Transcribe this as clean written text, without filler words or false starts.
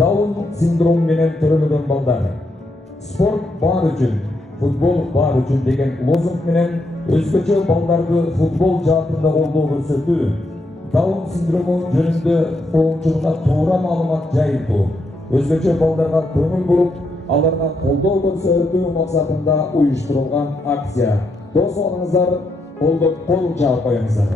Даун синдрому менен төрөлгөн балдар. Спорт бар үчүн, футбол бар үчүн деген лозунг менен өзгөчө балдарды футбол жаатында колдоо көрсөтүү, Даун синдрому жөнүндө коомчулукка туура маалымат жайылтуу, өзгөчө балдарга көңүл буруп, аларга колдоо көрсөтүү максатында уюштурулган акция. Дос болуңуздар, колдоп кол жаап коюңуздар.